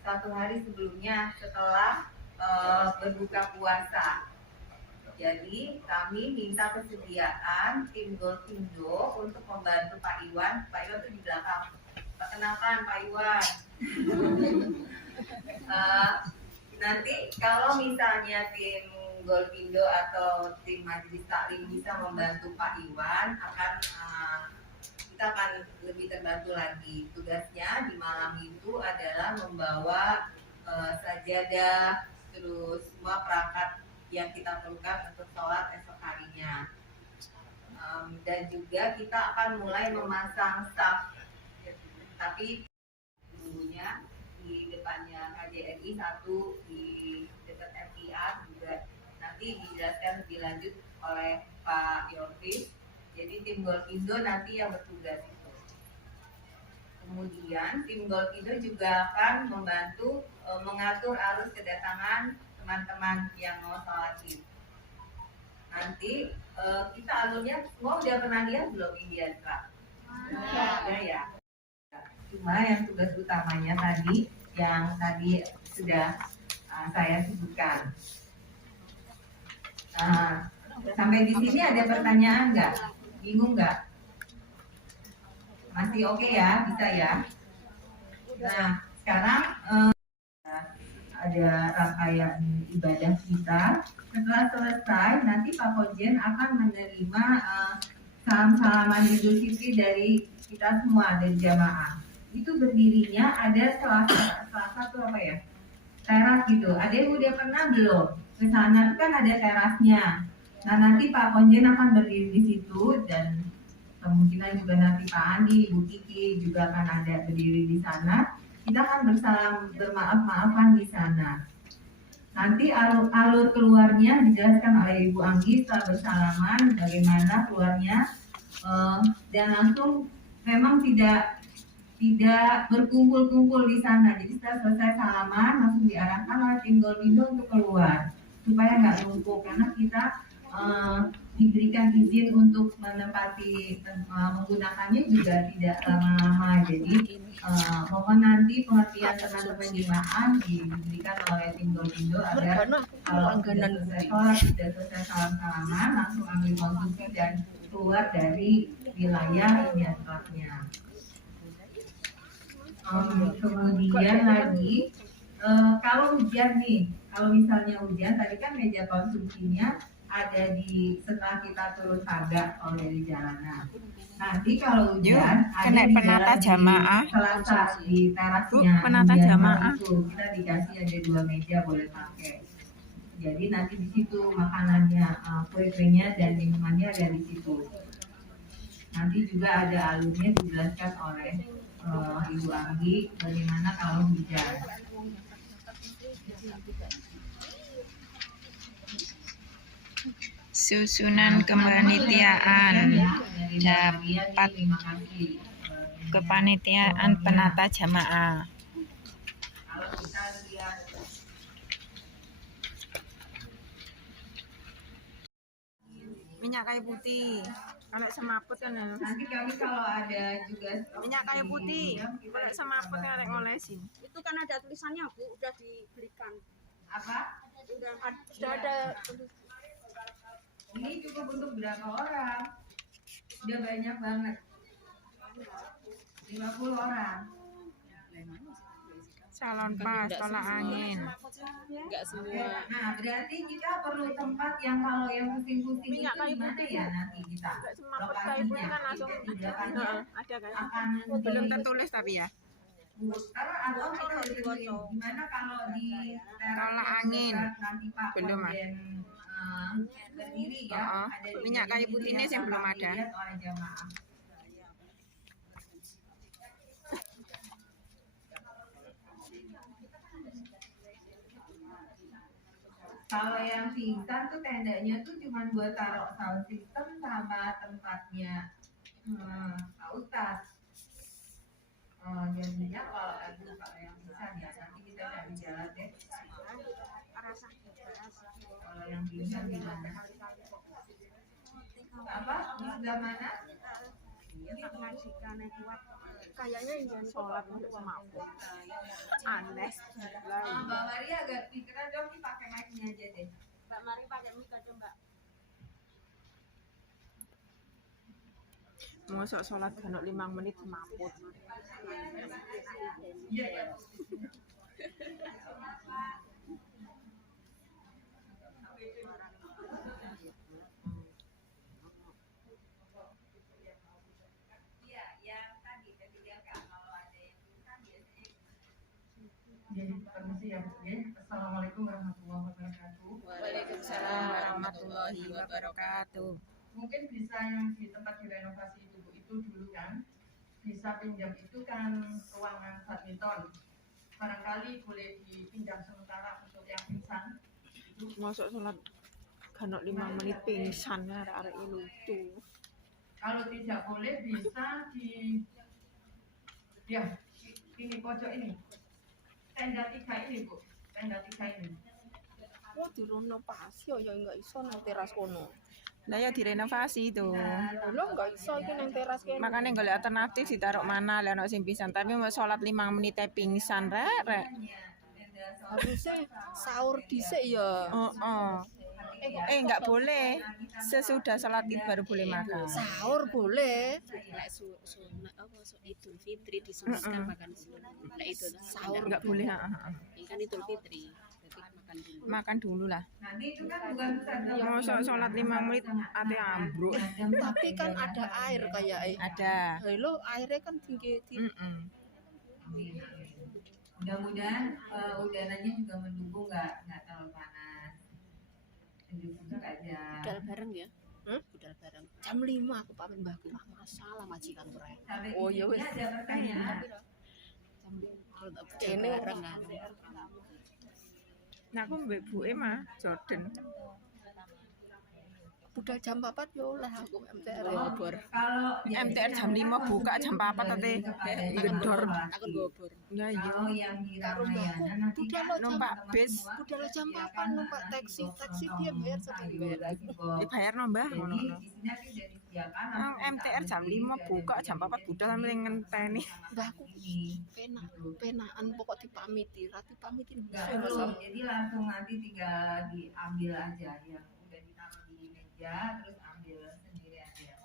1 hari sebelumnya setelah berbuka puasa. Jadi kami minta kesediaan tim Golfindo untuk membantu Pak Iwan. Pak Iwan itu di belakang. Perkenalkan Pak Iwan. Nanti kalau misalnya tim Golfindo atau tim Majelis Taklim bisa membantu Pak Iwan, kita akan lebih terbantu lagi. Tugasnya di malam itu adalah membawa sajadah, terus semua perangkat yang kita perlukan untuk sholat esok harinya. Dan juga kita akan mulai memasang saf, tapi dulunya di depannya KJRI, satu di dekat FIA juga nanti dijelaskan lebih lanjut oleh Pak Yorvis. Jadi tim Golfindo nanti yang bertugas itu. Kemudian tim Golfindo juga akan membantu mengatur arus kedatangan teman-teman yang mau sholat Id. Nanti kita alurnya semua udah pernah lihat belum Indian Club? Sudah ya. Cuma yang tugas utamanya tadi yang tadi sudah saya sebutkan. Sampai di sini ada pertanyaan nggak? Bingung nggak? Masih oke ya? Bisa ya? Nah, sekarang ada rangkaian ibadah kita. Setelah selesai, nanti Pak Konjen akan menerima salam-salaman Idul Fitri dari kita semua, dari jamaah. Itu berdirinya ada salah satu apa ya? Teras gitu. Ada yang udah pernah belum? Ke sana kan ada terasnya. Nah, nanti Pak Konjen akan berdiri di situ dan kemungkinan juga nanti Pak Andi, Ibu Kiki juga akan ada berdiri di sana. Kita akan bermaaf-maafan di sana. Nanti alur keluarnya dijelaskan oleh Ibu Anggi setelah bersalaman bagaimana keluarnya, dan langsung memang tidak berkumpul-kumpul di sana. Jadi setelah selesai salaman langsung diarahkan oleh tim Golfindo untuk keluar supaya nggak numpuk, karena kita diberikan izin untuk menempati menggunakannya juga tidak lama-lama. Jadi mohon nanti pengertian teman-teman jemaah diberikan oleh tim Golfindo agar kalau sudah selesai sholat, sudah selesai salam-salaman langsung ambil konsumsi dan keluar dari wilayah Indian Club-nya. Kemudian lagi kalau hujan nih, kalau misalnya hujan, tadi kan meja konsumsinya ada di setelah kita turun tangga kalau dari jalanan. Nanti kalau hujan ada di penata jamaah Selasa di terasnya penata jamaah itu kita dikasih ada 2 meja boleh pakai. Jadi nanti di situ makanannya, kue-kuenya dan minumannya ada di situ. Nanti juga ada alurnya dijelaskan oleh Ibu Anggi bagaimana kalau hujan. Susunan kepanitiaan dapat kepanitiaan penata jamaah. Kalau kita lihat Minyak kayu putih, kalau semaput kan nanti kami kalau ada juga minyak kayu putih, kalau semaput ngarek ngolesin. Itu kan ada tulisannya Bu, udah dibelikan. apa? Sudah ada. Ini cukup untuk berapa orang? Udah banyak banget. 50 orang. Salon pas, tolak angin. Enggak semua. Nah, berarti kita perlu tempat yang kalau yang pusing-pusing itu di mana ya nanti kita? Semaput kayu putih kan langsung di belakangnya ada kan? akan Belum tertulis tapi ya. Karena atau kita udah tentuin gimana kalau di Tolak angin. nanti Pak Belum, Konjen berdiri ya. Ada minyak kayu putih ini yang belum ada. Oleh jamaah. Kalau yang pingsan tuh tendanya tuh cuma buat taruh sound system sama tempatnya Pak Ustaz. Jadinya kalau yang pingsan ya nanti kita cari jalan deh. Kalau yang pingsan di mana? Apa? Di sebelah mana? kayaknya yang sholat nggak semaput. Aneh. Mbak Maria agak pikiran dong, nih pakai mic-nya aja deh. Mbak Mari pakai mic aja Mbak. Mosok sholat ganok 5 menit semaput. Iya ya. Iya, yang tadi ketika kalau ada yang bisa biasanya. Jadi permisi ya Bu. Assalamualaikum warahmatullahi wabarakatuh. Waalaikumsalam warahmatullahi wabarakatuh. Mungkin bisa yang di tempat direnovasi itu dulu kan, bisa pinjam itu kan ruangan badminton. Barangkali boleh dipinjam sementara untuk yang pingsan. Mosok sholat ganok 5 menit pingsan arek-arek lucu. Kalau tidak boleh bisa di ya ini pojok ini tenda 3 ini Bu, tenda 3 ini. Oh, direnovasi ya enggak iso nang teras kono. Lah ya direnovasi itu. Lho enggak iso iki nang teras kene. Makanya golek alternatif ditaruh mana lah ono sing pisan, tapi mau sholat 5 menit pingsan rek. Harusnya sahur dhisik ya. Oh. Enggak boleh. Sesudah sholat Id baru boleh makan. Sahur boleh. Nek Idul Fitri disunahkan makan dulu. Nek itu Sahur Enggak boleh, ini kan Idul Fitri. Berarti makan dulu. Makan dulu lah. Nanti itu kan bukan Ustazah. Mosok sholat 5 menit ate ambruk. Tapi kan ada air kayak Ada. Halo, airnya kan tinggi. Amin. Mudah-mudahan udaranya juga mendukung, nggak terlalu panas. Sejuk-sejuk aja. Budal bareng ya. Hmm? Budal bareng. Jam 5 aku pamit mbahku. Ah, masalah majikan ora. Sampai Oh, ya ini wes. ada pertanyaan. Jam 5 kalau tak budal Kene bareng kan. Nah aku mbek buke mah Jordan. Udah jam 4 ya oleh aku MTR ya bor. Kalau MTR jam 5 buka jam 4 tadi gedor. Aku gobor. Ya iya. Kalau yang di Ramayana nanti Udah kan lo jam Numpak bis. udah lo jam 4 numpak taksi dia bayar sendiri bayar. Dibayar nambah ngono. Jadi di sini nanti udah disediakan. Nang MTR jam 5 buka jam 4 budal sampe ngenteni. Mbahku penaan pokok dipamiti, rati pamitin Enggak perlu, jadi langsung nanti tinggal diambil aja yang udah ditaruh di meja, terus ambil sendiri aja.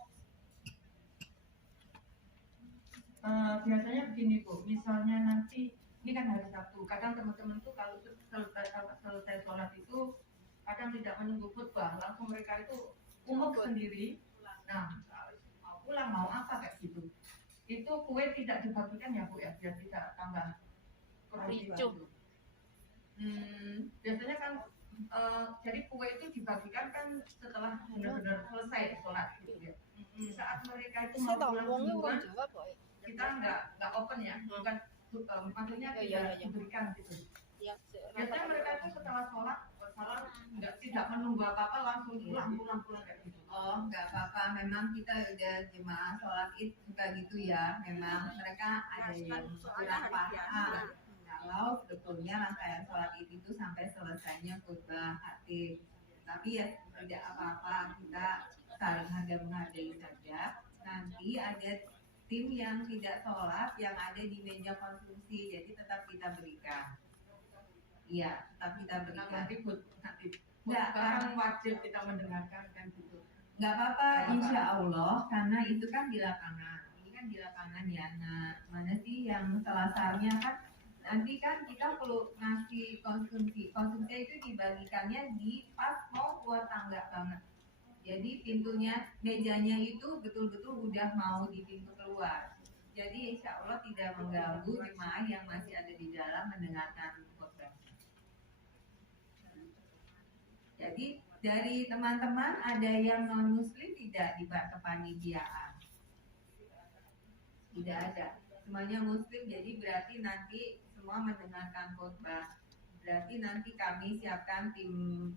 Biasanya begini Bu, misalnya nanti ini kan hari Sabtu, kadang teman-teman tuh kalau selesai sholat itu kadang tidak menunggu khutbah, langsung mereka itu umuk sendiri. Nah, mau pulang mau apa kayak gitu. Itu kue tidak dibagikan ya Bu ya, biar tidak tambah Ricuh. Biasanya kan jadi kue itu dibagikan kan setelah benar-benar selesai sholat gitu ya. Saat mereka itu mau pulang duluan, jawab kok. kita nggak open ya, bukan maksudnya tidak diberikan gitu. Ya, Biasanya mereka itu setelah sholat tidak menunggu apa-apa langsung pulang kayak gitu. Oh nggak apa-apa, memang kita udah jemaah sholat id suka gitu ya. Memang mereka ada yang kurang paham. Kalau sebetulnya rangkaian sholat id itu sampai selesainya khutbah khatib. Tapi ya tidak apa-apa, kita saling menghargai saja. Nanti ada tim yang tidak sholat yang ada di meja konsumsi, jadi tetap kita berikan. Iya, tetap kita berikan. Nanti nggak, kan wajib kita mendengarkan kan gitu. Nggak apa-apa, insya Allah, karena itu kan di lapangan. Ini kan di lapangan ya. Nah, mana sih yang selasarnya kan? Nanti kan kita perlu ngasih konsumsi. Konsumsi itu dibagikannya di pas mau keluar tangga banget. Jadi pintunya, mejanya itu betul-betul udah mau di pintu keluar. Jadi insya Allah tidak mengganggu jemaah yang masih ada di dalam mendengarkan khotbah. Jadi dari teman-teman ada yang non muslim tidak di kepanitiaan? Tidak ada, semuanya muslim. Jadi berarti nanti semua mendengarkan khotbah. Berarti nanti kami siapkan tim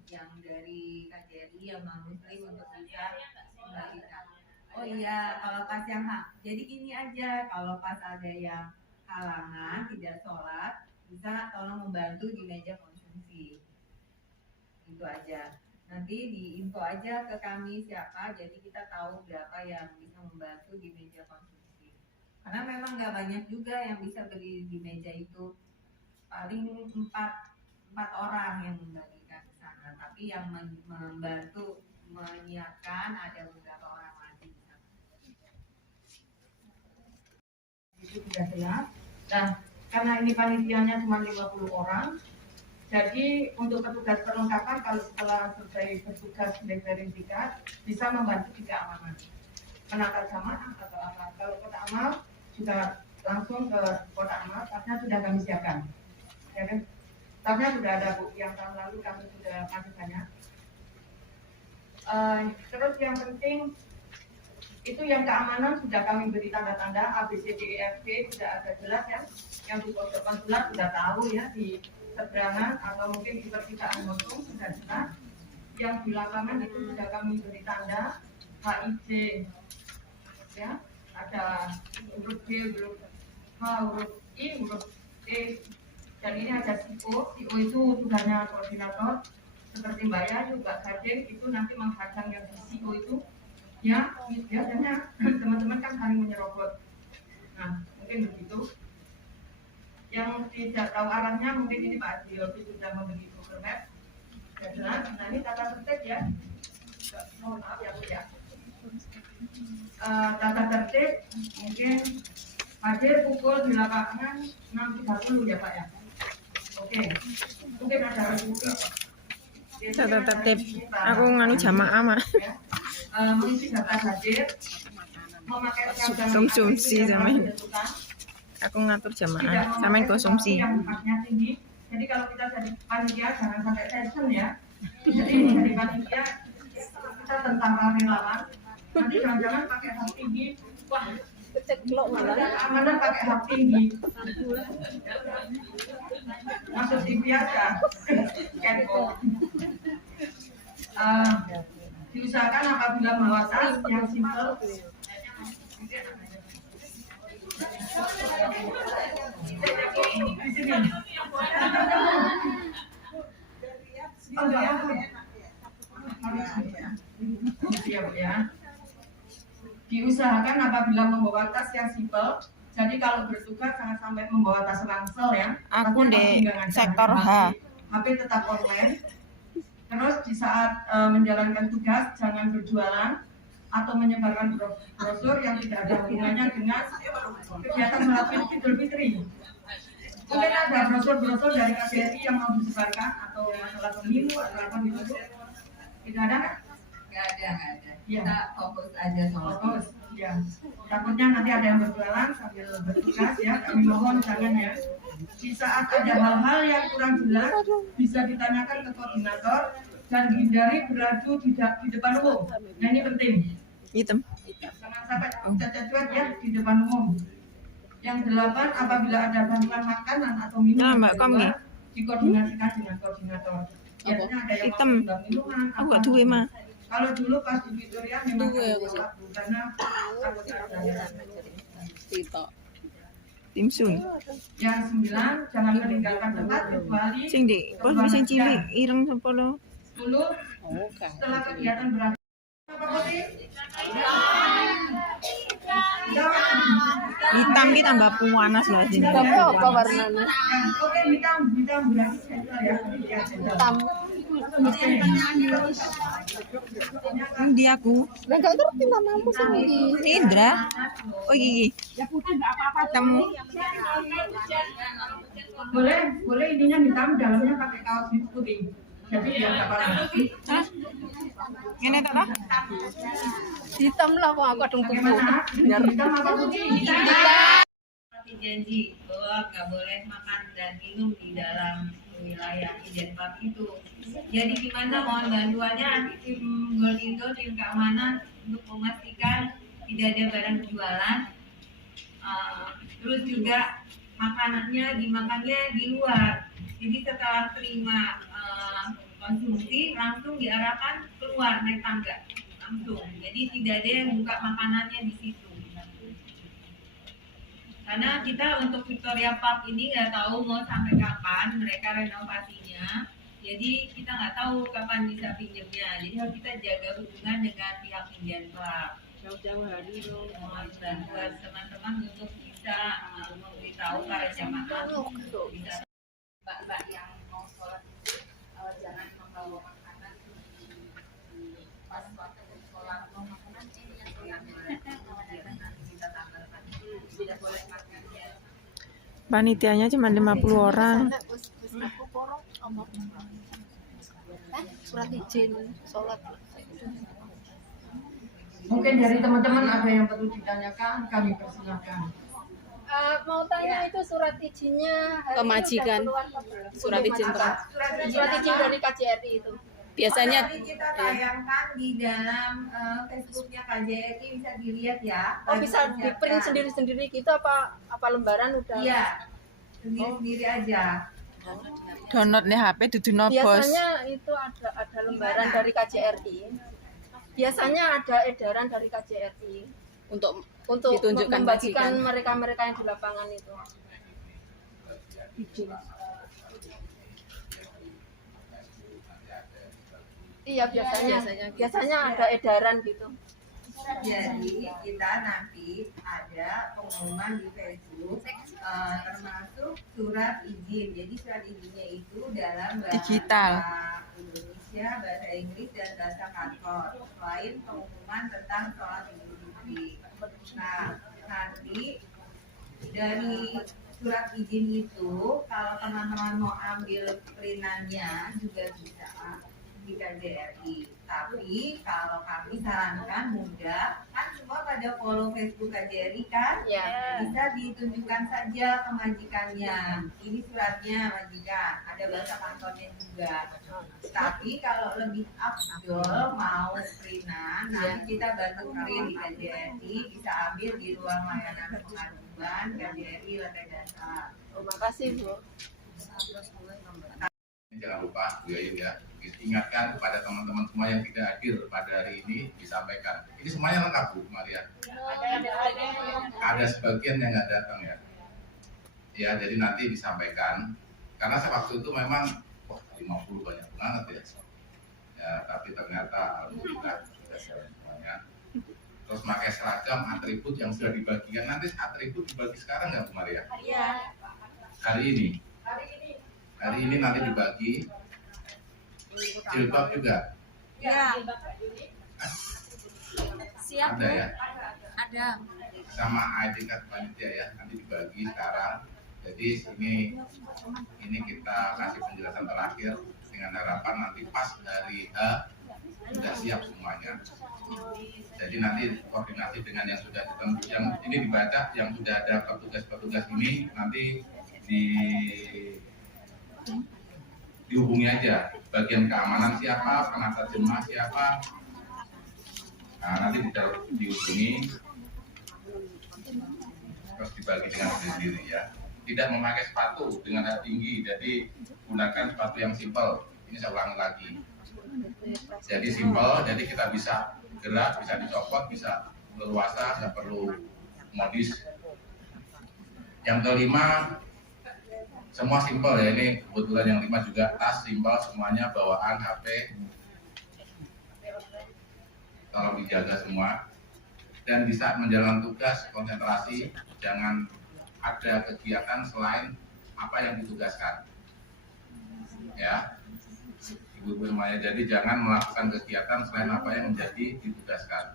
yang dari KJRI yang non muslim untuk bisa membagikan. Oh iya, kalau pas yang jadi gini aja, kalau pas ada yang halangan tidak sholat, bisa tolong membantu di meja konsumsi. Itu aja. Nanti diinfo aja ke kami siapa, jadi kita tahu berapa yang bisa membantu di meja konsumsi. Karena memang nggak banyak juga yang bisa berdiri di meja itu, paling empat orang yang membagikan ke sana, tapi yang membantu menyiapkan ada beberapa orang lagi. Itu sudah jelas. Nah, karena ini panitianya cuma 50 orang, jadi untuk petugas perlengkapan kalau setelah selesai bertugas verifikat bisa membantu juga amanah, menata jamaah atau apa. Kalau kotak amal juga langsung ke kotak amal, tasnya sudah kami siapkan. Ya kan? Tasnya sudah ada Bu, yang tahun lalu kami sudah kasih banyak. Terus yang penting itu yang keamanan sudah kami beri tanda-tanda A, B, C, D, E, F, G sudah ada jelas ya. Yang di pojok konsulat sudah tahu ya, di seberangan atau mungkin di pertigaan langsung sudah jelas. Yang di lapangan itu sudah kami beri tanda H, I, J ya, ada huruf G, huruf H, huruf I, huruf E, dan ini ada SIO. SIO itu tugasnya koordinator seperti Mbak Ya juga Gading itu nanti menghadang yang di SIO itu ya, biasanya teman-teman kan saling menyerobot. Nah, mungkin begitu. Yang tidak tahu arahnya mungkin ini Pak Yofi sudah memberi Google Map. Ya jelas. Nah ini tata tertib ya. Mohon maaf ya Bu ya. Tata tertib mungkin hadir pukul di lapangan 6.30 ya Pak ya. Oke. Mungkin ada juga. Tata tertib. Aku nganu jamaah mah. Mengisi data hadir, memakai Konsumsi sampean. Aku ngatur jamaah, sampean konsumsi. Yang haknya tinggi. Jadi kalau kita jadi panitia jangan sampai session ya. Jadi jadi panitia kita tentara relawan. Nanti jangan-jangan pakai hak tinggi. Wah, keamanan pakai hak tinggi. Masuk TV aja. Kepo. Diusahakan apabila membawa tas yang simpel. Di sini. Ya. Diusahakan apabila membawa tas yang simpel. Jadi kalau bertugas jangan sampai membawa tas ransel ya. Aku di sektor H. HP tetap online. Terus di saat menjalankan tugas jangan berjualan atau menyebarkan brosur yang tidak ada hubungannya dengan kegiatan sholat Idul Fitri. Mungkin ada brosur-brosur dari KBRI yang mau disebarkan atau masalah pemilu atau apa gitu. Tidak ada kan? Nggak ada. Ya. Kita fokus aja sholat. Fokus, ya. Takutnya nanti ada yang berjualan sambil bertugas ya. Kami mohon jangan ya. Di saat ada hal-hal yang kurang jelas bisa ditanyakan ke koordinator dan hindari beradu di depan umum. Nah ini penting. Hitam. Jangan sampai cacat-cacat ya di depan umum. Yang 8, apabila ada bantuan makanan atau minuman dikoordinasikan dengan koordinator. Biasanya ada yang hitam. Minuman. Aku gak duwe mah. Kalau dulu pas di Victoria memang karena Timsun. Yang 9, jangan meninggalkan tempat kecuali Sing di pos sing cilik ireng sapa lo? 10, setelah kegiatan berakhir. Apa putih? Hitam ki tambah panas loh sini. Tapi apa warnanya? Oke, hitam berarti sentral ya. Hitam. Di aku. Lah gak ngerti namamu sih. Indra. Oh iki. Temu. Boleh ininya hitam, dalamnya pakai kaos putih. Jadi ya enggak apa-apa. Hah? Ngene ta? Hitam lah kok aku adung kuku. Hitam apa putih? Janji bahwa nggak boleh makan dan minum di dalam wilayah Idenpap itu. Jadi gimana mohon bantuannya tim Goldindo, tim keamanan untuk memastikan tidak ada barang jualan. Terus juga makanannya dimakannya di luar. Jadi setelah terima konsumsi langsung diarahkan keluar naik tangga langsung. Jadi tidak ada yang buka makanannya di situ. Karena kita untuk Victoria Park ini nggak tahu mau sampai kapan mereka renovasinya. Jadi kita nggak tahu kapan bisa pinjamnya. Jadi harus kita jaga hubungan dengan pihak Indian Park. jauh-jauh hari loh. dan buat teman-teman untuk bisa memberitahu para jamaah bisa mbak-mbak yang mau sholat itu jangan membawa makanan pas waktu sholat mau makanan ini yang nanti kita tambahkan tidak boleh makannya. Panitianya cuma 50 orang. Surat izin sholat. Mungkin dari teman-teman ada yang perlu ditanyakan, kami persilakan. Mau tanya itu surat izinnya hari Ke majikan. ini udah keluar apa belum? Surat izin Surat izin dari KJRI itu. biasanya Nanti kita tayangkan di dalam Facebooknya KJRI, bisa dilihat ya. Oh bisa di print sendiri-sendiri gitu apa lembaran udah? Iya, sendiri-sendiri aja. Download nih HP dudu no bos. Biasanya itu ada lembaran dari KJRI. Biasanya ada edaran dari KJRI untuk untuk ditunjukkan membagikan majikan. mereka-mereka yang di lapangan itu. Iya biasanya ada edaran gitu. Jadi kita nanti ada pengumuman di Facebook termasuk surat izin. Jadi surat izinnya itu dalam bahasa Digital. Indonesia, bahasa Inggris dan bahasa kantor. Selain pengumuman tentang sholat Idul Fitri. Nah nanti dari surat izin itu kalau teman-teman mau ambil printannya juga bisa di KJRI. Tapi kalau kami sarankan mudah, kan semua pada follow Facebook KJRI kan? Ya. Bisa ditunjukkan saja ke majikannya. Ini suratnya majikan, ada bahasa kantornya juga. Tapi kalau lebih afdol mau printan, nanti kita bantu print di KJRI, bisa ambil di ruang layanan pengaduan KJRI lantai dasar. Oh, makasih Bu. Jangan lupa Bu Yayu ya, diingatkan kepada teman-teman semua yang tidak hadir pada hari ini disampaikan. Ini semuanya lengkap Bu Maria. Ada sebagian yang nggak datang ya. Ya jadi nanti disampaikan. Karena waktu itu memang 50 banyak banget ya. Ya tapi ternyata alhamdulillah sudah semuanya. Terus pakai seragam atribut yang sudah dibagikan. Nanti atribut dibagi sekarang nggak Bu Maria? Iya. Hari ini. Hari ini nanti dibagi jilbab juga. Ya. Siap Ada ya? Ada. Sama ID card panitia ya, nanti dibagi sekarang. Jadi ini kita kasih penjelasan terakhir dengan harapan nanti pas dari H sudah siap semuanya. Jadi nanti koordinasi dengan yang sudah yang ini dibaca, yang sudah ada petugas-petugas ini nanti dihubungi aja bagian keamanan siapa, penata jemaah siapa. Nah nanti dihubungi terus dibagi dengan sendiri ya. Tidak memakai sepatu dengan harga tinggi, jadi gunakan sepatu yang simpel. Ini saya ulangi lagi. Jadi simpel, jadi kita bisa gerak, bisa dicopot, bisa leluasa, nggak perlu modis. Yang kelima, semua simpel ya, ini kebetulan yang 5 juga tas simpel semuanya, bawaan HP tolong dijaga semua, dan bisa menjalankan tugas konsentrasi, jangan ada kegiatan selain apa yang ditugaskan ya ibu-ibu semuanya. Jadi jangan melakukan kegiatan selain apa yang menjadi ditugaskan.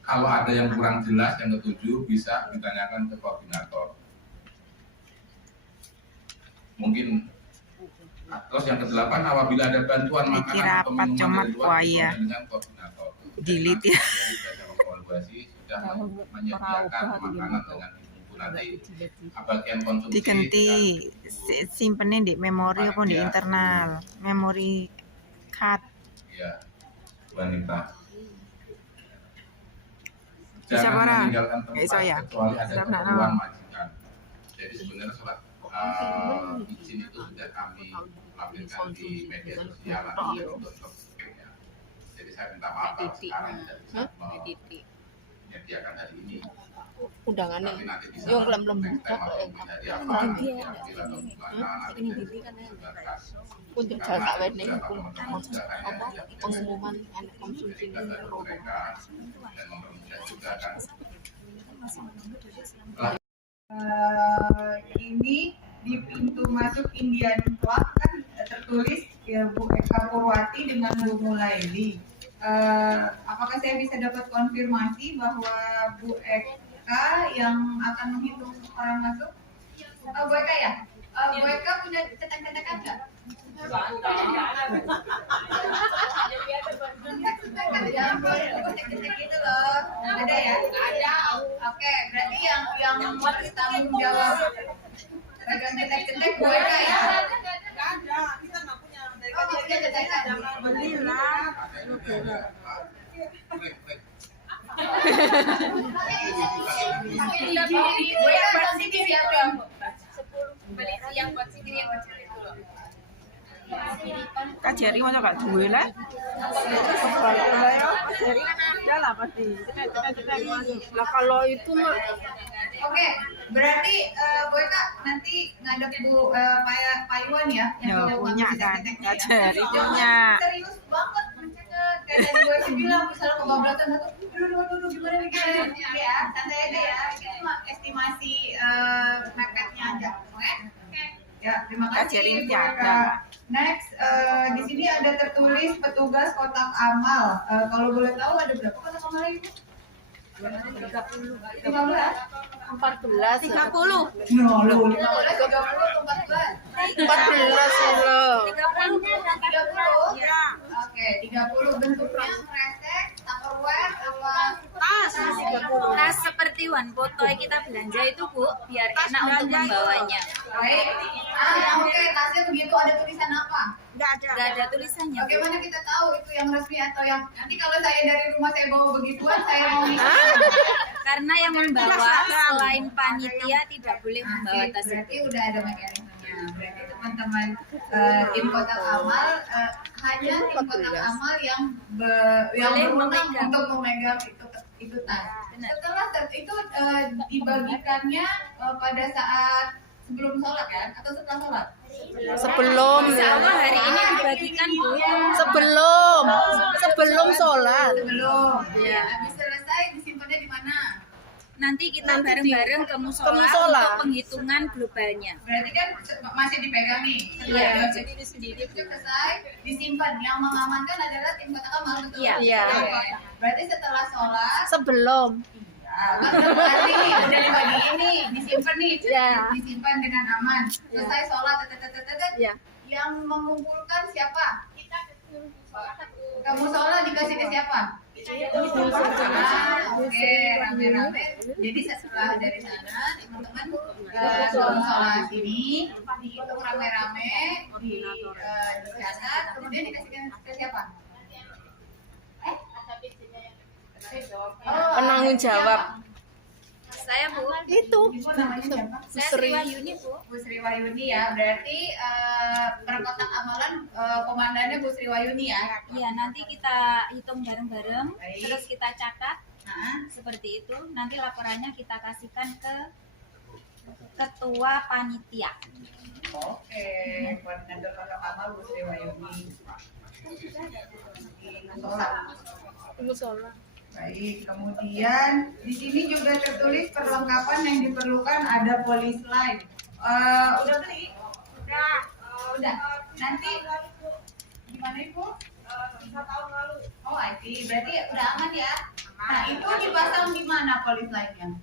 Kalau ada yang kurang jelas, yang ketujuh bisa ditanyakan ke koordinator. Mungkin terus yang kedelapan, apabila ada bantuan makanan atau minuman dari luar, dengan koordinator. Delete ya. Evaluasi sudah menyediakan makanan dengan ibu nanti bagian konsumsi. Diganti simpennya di memori apa di internal, memori card. Ya, wanita. Bisa Jangan orang? meninggalkan tempat Nggak iso ya? kecuali ada Siap, nak, keperluan no. majikan. Jadi sebenarnya surat izin itu sudah kami lampirkan di media sosial nanti untuk ya. Jadi saya minta maaf kalau sekarang tidak bisa menyediakan hari ini. undangannya. Tapi nanti bisa Yang lem-lem next time buka, atau menjadi apa, diambil atau gimana, nanti Ini diri kan ya. untuk karena jaga wene juga iku teman-teman juga kan ya, apa yang pengumuman anak konsumsi juga dari mereka dan mempermudah juga kan. Ini di pintu masuk Indian Club kan tertulis ya, Bu Eka Purwati dengan Bu Mulaili. Apakah saya bisa dapat konfirmasi bahwa Bu Eka yang akan menghitung orang masuk? Bu Eka ya? Bu Eka punya cetak-cetakan nggak? Jangan boleh cetak-cetak gitu loh. Ada ya? Ada. Oke, berarti yang bertanggung jawab pegang cetak-cetak Bu Eka ya? Nggak ada. Kita nggak punya. Oh, nggak punya cetakan. Belilah. Bu Eka buat sini siapa? Beli yang buat sini yang kecil itu loh. Kak Jerry masa gak duwe lah. Kebalik lah ya. Kak Jerry kan ada lah pasti. Kita masuk. Lah kalau itu mah Oke, berarti Bu Eka nanti ngadep Bu Pak Iwan ya? Ya, punya kan. cetak-cetaknya Kak Jerry ya. punya. Serius banget mencetak. Kayak tadi gue bilang misalnya kebablasan satu, aduh gimana nih kalian? Ya, santai aja ya. Ini cuma estimasi mepetnya aja, oke? Ya, terima Kak kasih Jerry Bu jaga. Eka. Next, di sini ada tertulis petugas kotak amal. Kalau boleh tahu ada berapa kotak amal lagi Bu? 15? 14 No, lu 15, 14. 14 loh. 30? Ya. Oke, 30 bentuknya kresek, tupperware, apa? Tas seperti one foto kita belanja itu Bu, biar enak untuk membawanya. Baik. Oke, tasnya begitu ada tulisan apa? Nggak ada tulisannya. Bagaimana kita tahu itu yang resmi atau yang nanti kalau saya dari rumah saya bawa begituan saya mau ngisi. Karena yang membawa selain panitia tidak boleh membawa tas itu. Berarti udah ada mekanismenya. Berarti teman-teman tim kotak amal hanya tim kotak amal yang berwenang untuk memegang itu tas. Setelah itu dibagikannya pada saat sebelum sholat kan atau setelah sholat? Sebelum Insya Allah hari ini dibagikan Bu. sebelum sholat. Sebelum. Ya. Habis selesai disimpannya di mana? Nanti kita bareng-bareng ke musola musola. untuk penghitungan globalnya. Berarti kan masih dipegang nih. Iya. Sendiri selesai disimpan. Yang mengamankan adalah tim kotak amal betul. Iya. Iya. Oke. Berarti setelah sholat Sebelum. kan udah dibagi ini disimpan nih, Iya. disimpan dengan aman. Selesai sholat, Iya. yang mengumpulkan siapa? Kamu sholat dikasih ke siapa? Oke, rame-rame. Jadi setelah dari sana, teman-teman sholat ini dihitung rame-rame, dicatat, kemudian dikasih ke siapa? Penanggung jawab. Saya Bu. Itu. Ibu namanya siapa? Saya Sri Wahyuni Bu. Bu Sri Wahyuni ya, berarti per kotak amalan komandannya Bu Sri Wahyuni ya. Iya, nanti kita hitung bareng-bareng, Baik. terus kita catat Nah, seperti itu. Nanti laporannya kita kasihkan ke ketua panitia. oke, koordinator kotak amal Bu Sri Wahyuni. Musola. Baik, kemudian di sini juga tertulis perlengkapan yang diperlukan ada polis line. Udah beli? Udah. Nanti gimana Ibu? 1 tahun lalu. Oh, I see. Berarti udah aman ya? Nah, itu dipasang di mana polis line-nya?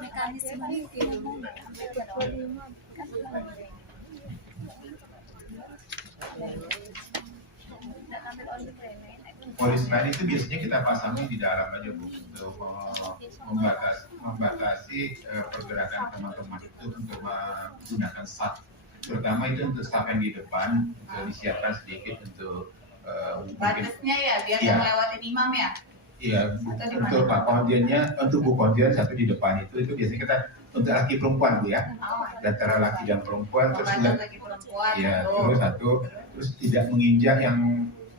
Mekanismenya Polis lain itu biasanya kita pasangi di dalam aja Bu untuk membatasi pergerakan teman-teman itu untuk menggunakan staff, terutama itu untuk staff yang di depan untuk disiapkan sedikit untuk mungkin Batasnya ya, biar Iya. ngelewatin imam ya? iya Atau di untuk Pak Kondiennya, untuk Bu Kondien satu di depan itu biasanya kita untuk laki perempuan Bu ya, antara laki dan perempuan, terus Pembatas lagi perempuan. ya satu. terus satu, terus tidak menginjak yang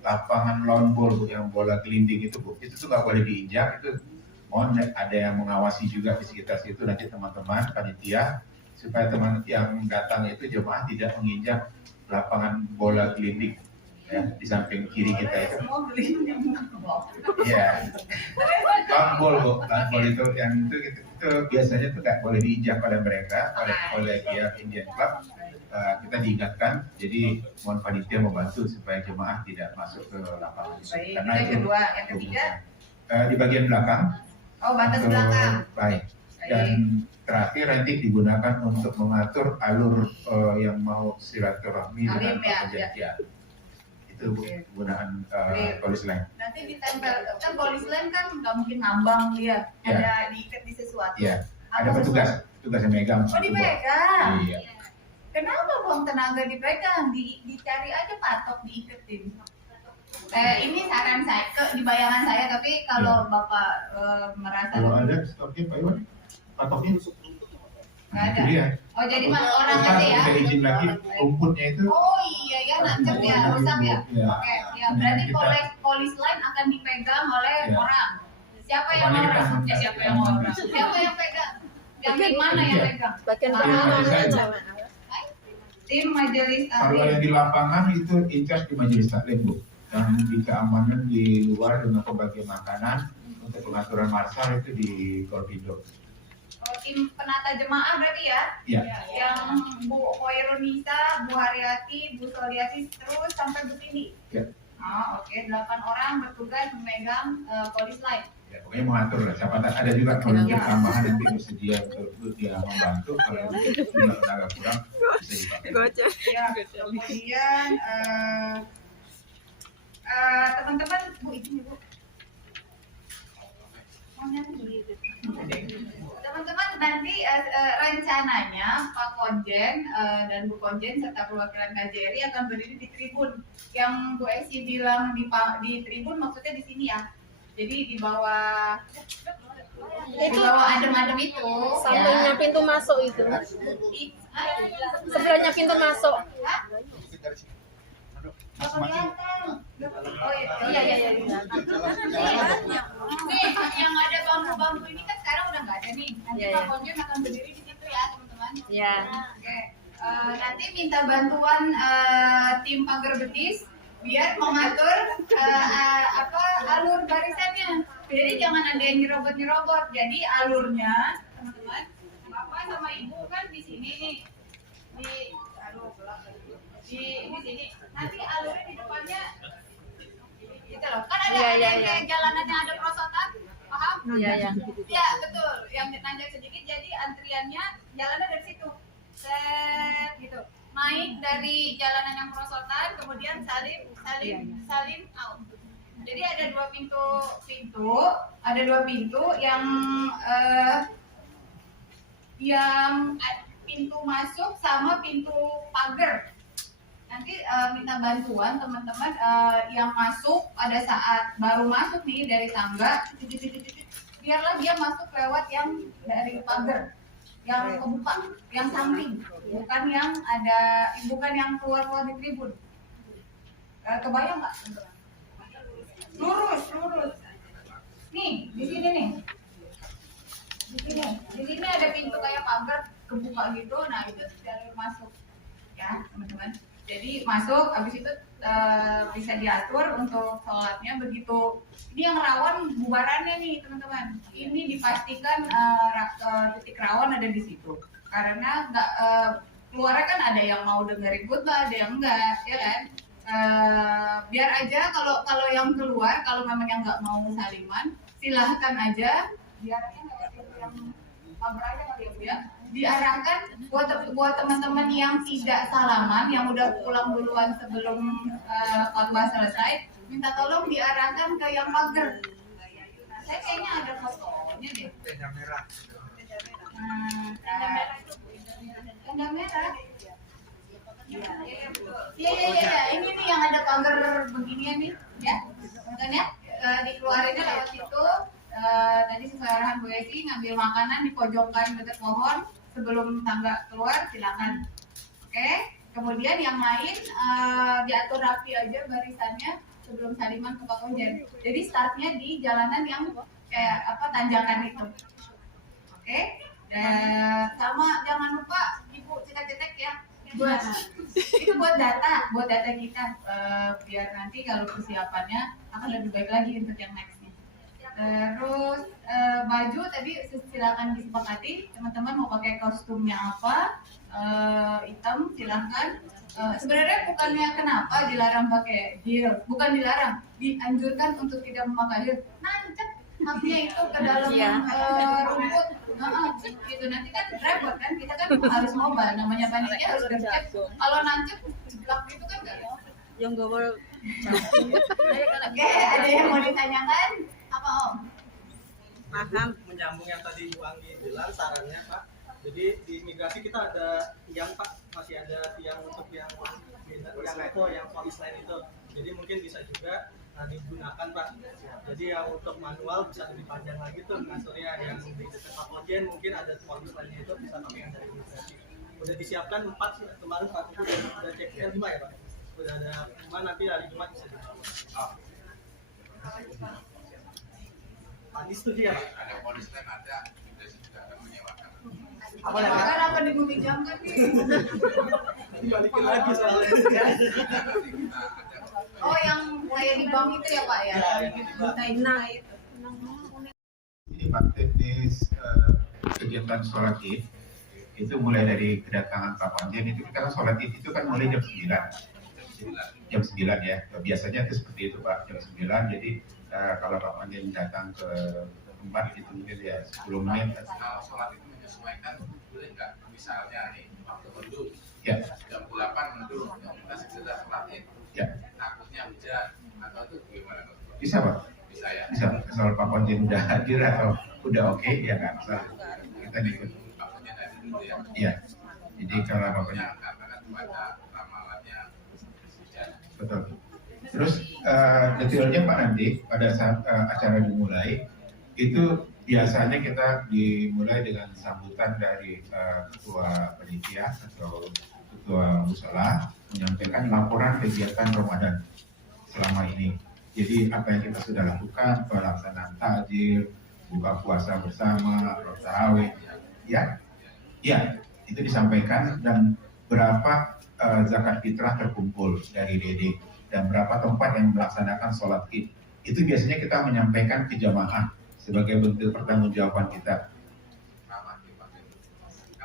lapangan lawn ball Bu, yang bola gelinding itu Bu, itu tuh nggak boleh diinjak. Itu mohon ada yang mengawasi juga di sekitar situ nanti teman-teman panitia, supaya teman yang datang itu jemaah tidak menginjak lapangan bola gelinding ya di samping kiri kita itu. Semua beli Iya. Lawn ball Bu, lawn ball itu yang itu biasanya tuh nggak boleh diinjak pada mereka, oleh pihak Indian Club. Kita diingatkan, jadi mohon panitia membantu supaya jemaah tidak masuk ke lapangan itu. Baik, Karena itu yang itu kedua. Yang ketiga, di bagian belakang. oh batas untuk- belakang. Baik. Dan terakhir nanti digunakan untuk mengatur alur yang mau silaturahmi dengan Alim, ya, perjanjian. Itu penggunaan polis lain. Nanti ditempel, kan polis lain kan nggak mungkin ngambang dia, Ya. ada diikat di sesuatu. Iya. Ada Apa petugas yang megang. Oh dipegang. Iya. Kenapa buang tenaga dipegang? Dicari aja patok diiketin. Ini saran saya, di bayangan saya, tapi kalau Bapak merasa Kalau ada stoknya Pak Iwan, patoknya nggak ada. Itu dia. Oh jadi mas orang Ntar aja ya? bisa izin lagi rumputnya itu. Oh iya ya, nancep ya, rusak ya. Ya. Oke, ya berarti Kita- polis lain akan dipegang oleh Ya. orang. Siapa yang Pokoknya orang? kita- Siapa yang orang? Siapa yang pegang? Yang di mana yang pegang? Bagian Ah, pengamanan saya. jamaah. Tim majelis Kalau taklim. yang di lapangan itu in charge di majelis taklim Bu. Dan di keamanan di luar dengan pembagian makanan untuk pengaturan marsal itu di Korpindo. Oh, tim penata jemaah berarti ya? Ya. Yang Bu Hoirunisa, Bu Haryati, Bu Soliati terus sampai Bu Tini. Ya. Oh, oke, 8 orang bertugas memegang polis lain. Ya, pokoknya mengatur lah. Siapa tahu ada juga volunteer tambahan nanti bersedia untuk dia membantu kalau jumlah tenaga kurang bisa dipakai. Gocek. Ya, kemudian teman-teman, Bu izin Bu. Mau nyanyi? Teman-teman nanti rencananya Pak Konjen dan Bu Konjen serta perwakilan KJRI akan berdiri di tribun. Yang Bu Esi bilang di tribun maksudnya di sini ya. Jadi di bawah adem-adem itu. Sampingnya pintu masuk itu. Sebelahnya pintu masuk. Oh iya. Nih, yang ada bambu-bambu ini kan sekarang udah nggak ada nih. Nanti Iya, Pak iya. Konjen akan berdiri di situ ya, teman-teman. Ya. Oke. Nanti minta bantuan tim pagar betis biar mengatur alur barisannya. Jadi jangan ada yang nyerobot. Jadi alurnya, teman-teman, Bapak sama Ibu kan di sini nih. Di sini. Nanti alurnya di depannya gitu loh. Kan ada Iya, yang iya. kayak jalanan yang ada perosotan, paham? Iya, iya. Iya, betul. Yang nanjak sedikit jadi antriannya jalannya dari situ. Set gitu. Naik dari jalanan yang perosotan, kemudian salim out. Jadi ada dua pintu yang pintu masuk sama pintu pagar. Nanti minta bantuan teman-teman yang masuk pada saat baru masuk nih dari tangga, biarlah dia masuk lewat yang dari pagar, yang kebuka, yang samping, bukan yang keluar di tribun. Kebayang nggak? Lurus. Nih, di sini nih. Di sini ada pintu kayak pagar kebuka gitu. Nah, itu jalur masuk. Ya, teman-teman. Jadi masuk, habis itu bisa diatur untuk sholatnya begitu. Ini yang rawan bubarannya nih, teman-teman. Ini dipastikan titik rawan ada di situ. Karena nggak keluarnya kan ada yang mau dengerin khutbah, ada yang enggak, ya kan? Biar aja kalau yang keluar, kalau memang yang nggak mau saliman, silahkan aja. Biarnya yang pagar aja kali ya Bu ya. Diarahkan buat teman-teman yang tidak salaman, yang udah pulang duluan sebelum khotbah selesai, minta tolong diarahkan ke yang pagar. Saya kayaknya ada fotonya deh. Tenda merah. Tenda merah. Iya. Ini nih yang ada pagar beginian nih, ya. Makanya dikeluarinnya lewat situ. tadi sesuai arahan Bu Esi ngambil makanan di pojokan dekat pohon sebelum tangga keluar silakan. Oke. Kemudian yang lain diatur rapi aja barisannya sebelum saliman ke Pak Konjen. Jadi startnya di jalanan yang kayak tanjakan itu. Oke. Dan sama jangan lupa Ibu cetek-cetek ya. Itu buat data kita biar nanti kalau persiapannya akan lebih baik lagi untuk yang nextnya. Terus baju tadi silakan disepakati teman-teman mau pakai kostumnya apa, hitam silahkan. Sebenarnya bukannya kenapa dilarang pakai heels, bukan dilarang, dianjurkan untuk tidak memakai heels. Nancep kakinya itu ke dalam rumput, gitu nanti kan repot kan, kita kan harus mobile, namanya panitia harus gercep. Kalau nancep jeblak gitu kan nggak ya? Yang gawal. Oke, ada yang mau ditanyakan? Apa Om? Paham. Menyambung yang tadi Bu Anggi bilang sarannya Pak. Jadi di imigrasi kita ada tiang Pak, masih ada tiang untuk yang polis lain itu. Jadi mungkin bisa juga digunakan Pak. Jadi yang untuk manual bisa lebih panjang lagi tuh ngaturnya, yang di dekat Pak Konjen mungkin ada polis lainnya itu bisa pakai yang dari imigrasi. Udah disiapkan 4 kemarin Pak, udah cek 5 ya Pak. Udah ada 5, nanti hari Jumat bisa dibawa. Tadi setuju ya Pak? Ada polis lain ada, imigrasi juga akan menyewakan. Apa diguminjamkan nih? Dibalikin lagi soalnya. Oh yang kayak di bank itu ya Pak ya? Nah, Jadi Pak teknis kegiatan sholat id itu mulai dari kedatangan Pak Konjen itu kan sholat id itu kan mulai jam 9. Jam 9 ya. Biasanya itu seperti itu Pak, jam 9. Jadi kalau Pak Konjen datang ke tempat itu mungkin ya 10 menit. Kalau sholat itu menyesuaikan boleh nggak? Misalnya nih waktu mendu Ya. jam 8 mendu, kita segera sholat id. Ya. Takutnya hujan atau itu gimana? Bisa Pak. Bisa ya. Bisa. Soal Pak Konjen udah hadir atau udah oke ya nggak masalah. Kita ikut. Pak Konjen ada dulu ya. Iya. Jadi kalau Pak Konjen. Karena kan pada ramalannya hujan. Betul. Terus detailnya Pak nanti pada saat acara dimulai itu biasanya kita dimulai dengan sambutan dari ketua panitia atau ketua musala menyampaikan laporan kegiatan Ramadan selama ini. Jadi apa yang kita sudah lakukan, pelaksanaan takjil, buka puasa bersama, tarawih, ya, itu disampaikan dan berapa zakat fitrah terkumpul dari DD dan berapa tempat yang melaksanakan sholat id. Itu biasanya kita menyampaikan ke jamaah sebagai bentuk pertanggungjawaban kita.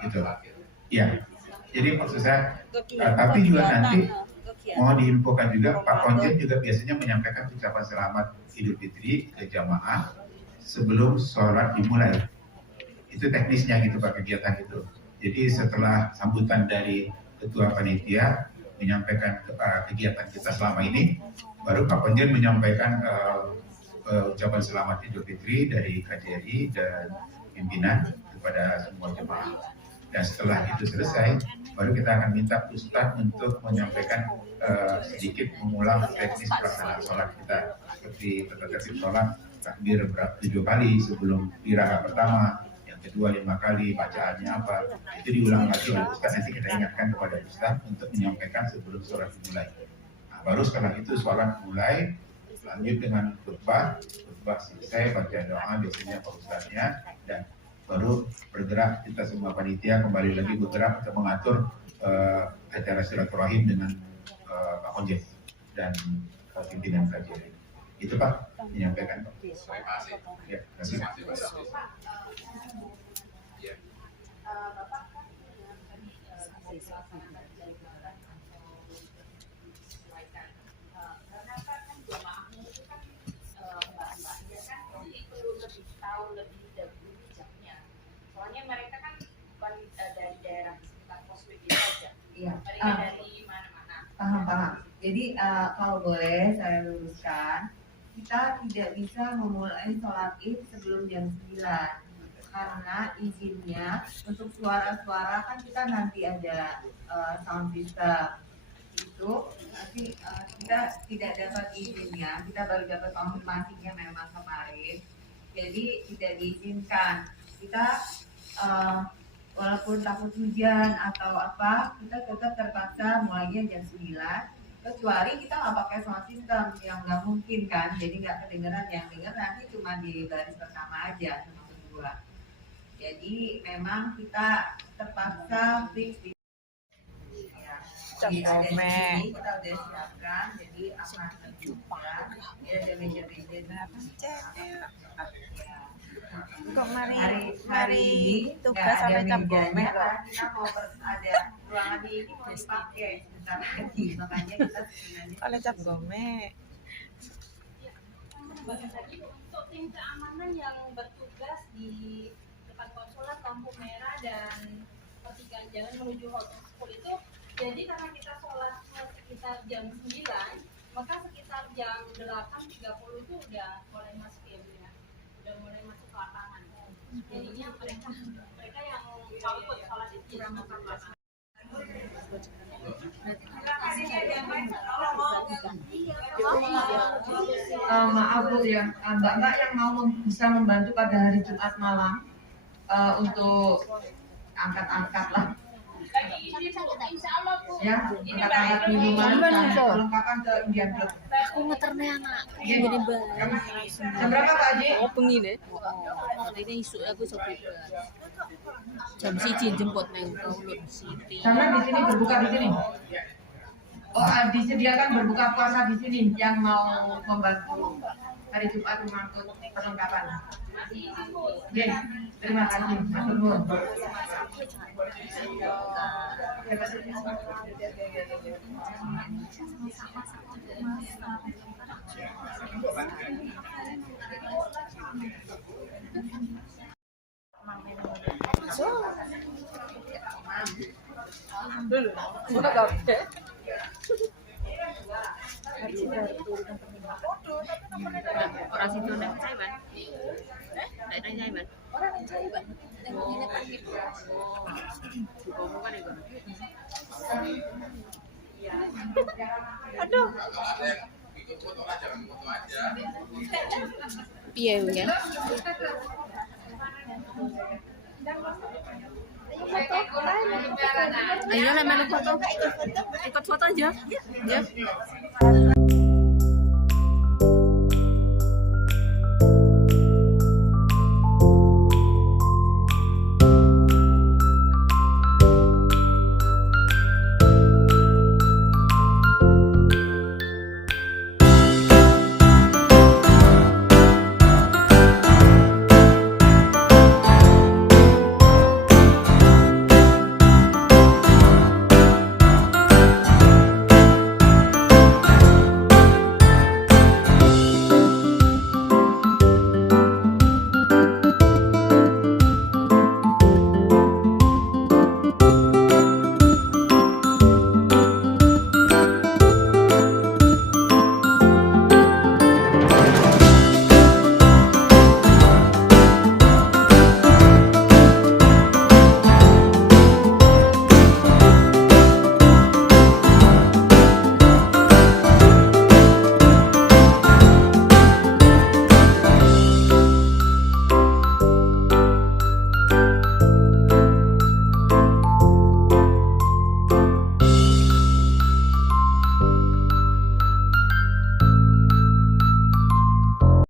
Gitu. Ya. Jadi maksud saya, tapi juga nanti mau diinfokan juga Pak Konjen juga biasanya menyampaikan ucapan selamat Idul Fitri ke jamaah sebelum sholat dimulai. Itu teknisnya gitu Pak kegiatan itu. Jadi setelah sambutan dari ketua panitia menyampaikan kegiatan kita selama ini, baru Pak Konjen menyampaikan ucapan selamat Idul Fitri dari KJRI dan pimpinan kepada semua jemaah. Dan setelah itu selesai, baru kita akan minta Ustadz untuk menyampaikan sedikit mengulang teknis pelaksanaan sholat kita, seperti tata tertib sholat, takbir 7 kali sebelum rakaat pertama, yang kedua 5 kali, bacaannya apa, itu diulang lagi oleh Ustadz. Nanti kita ingatkan kepada Ustadz untuk menyampaikan sebelum sholat dimulai. Nah, baru setelah itu sholat mulai, lanjut dengan khutbah selesai, baca doa biasanya Pak Ustadznya, dan baru bergerak kita semua panitia kembali lagi bergerak untuk mengatur acara silaturahim dengan Pak Konjen dan pimpinan KJRI. Itu Pak menyampaikan Pak. Terima kasih. Ya, terima kasih. Ya. Soalnya mereka kan bukan dari daerah sekitar Posway aja. Iya. Mereka dari mana-mana. Paham. Jadi kalau boleh saya luruskan, kita tidak bisa memulai sholat id sebelum jam 9 karena izinnya untuk suara-suara kan kita nanti ada sound system itu nanti kita tidak dapat izinnya, kita baru dapat konfirmasinya memang kemarin jadi tidak diizinkan. Kita walaupun takut hujan atau apa, kita tetap terpaksa mulainya jam 9, kecuali kita nggak pakai sound system, yang nggak mungkin kan, jadi nggak kedengeran, yang denger nanti cuma di baris pertama aja sama kedua. Jadi memang kita terpaksa fix di Cap Gome. kita udah siapkan, jadi akan terbuka ya, jamin-jamin Kok hari mari ini tugas nggak ada sampai Cap Gome mejanya, loh. karena kita mau ada ruangan ini mau dipakai sebentar lagi, makanya kita sebenarnya Oleh Cap Gome. Untuk tim keamanan yang bertugas di depan konsulat, lampu merah dan pertigaan jalan menuju hotel school itu, jadi karena kita sholat sekitar jam 9, maka sekitar jam 8.30 itu udah mulai masuk ya Bu ya, udah mulai masuk ke lapangan. Jadinya mereka yang ikut sholat itu jam 14. Maaf Bu ya, mbak-mbak yang mau bisa membantu pada hari Jumat malam untuk angkat-angkat lah ya, angkat-angkat minuman dan perlengkapan ke Indian Club. Aku ngeterne anak. Jadi Jam berapa Pak Haji? Oh bengi deh. Ini isu aku sopi. Jam 1 jemput nang Ulun City. Sama di sini berbuka di sini. Oh, disediakan berbuka puasa di sini yang mau membantu hari Jumat mengangkut perlengkapan. Oke, terima kasih. Matur nuwun. Dulu. Buka kafe. Orang situ nang Taiwan. Nang Taiwan. Orang Taiwan. Ini pergi. Bukan itu. Aduh. Ikut foto aja, jangan foto aja. Piye ya? Ayo lah mana foto. Ikut foto aja. Ya.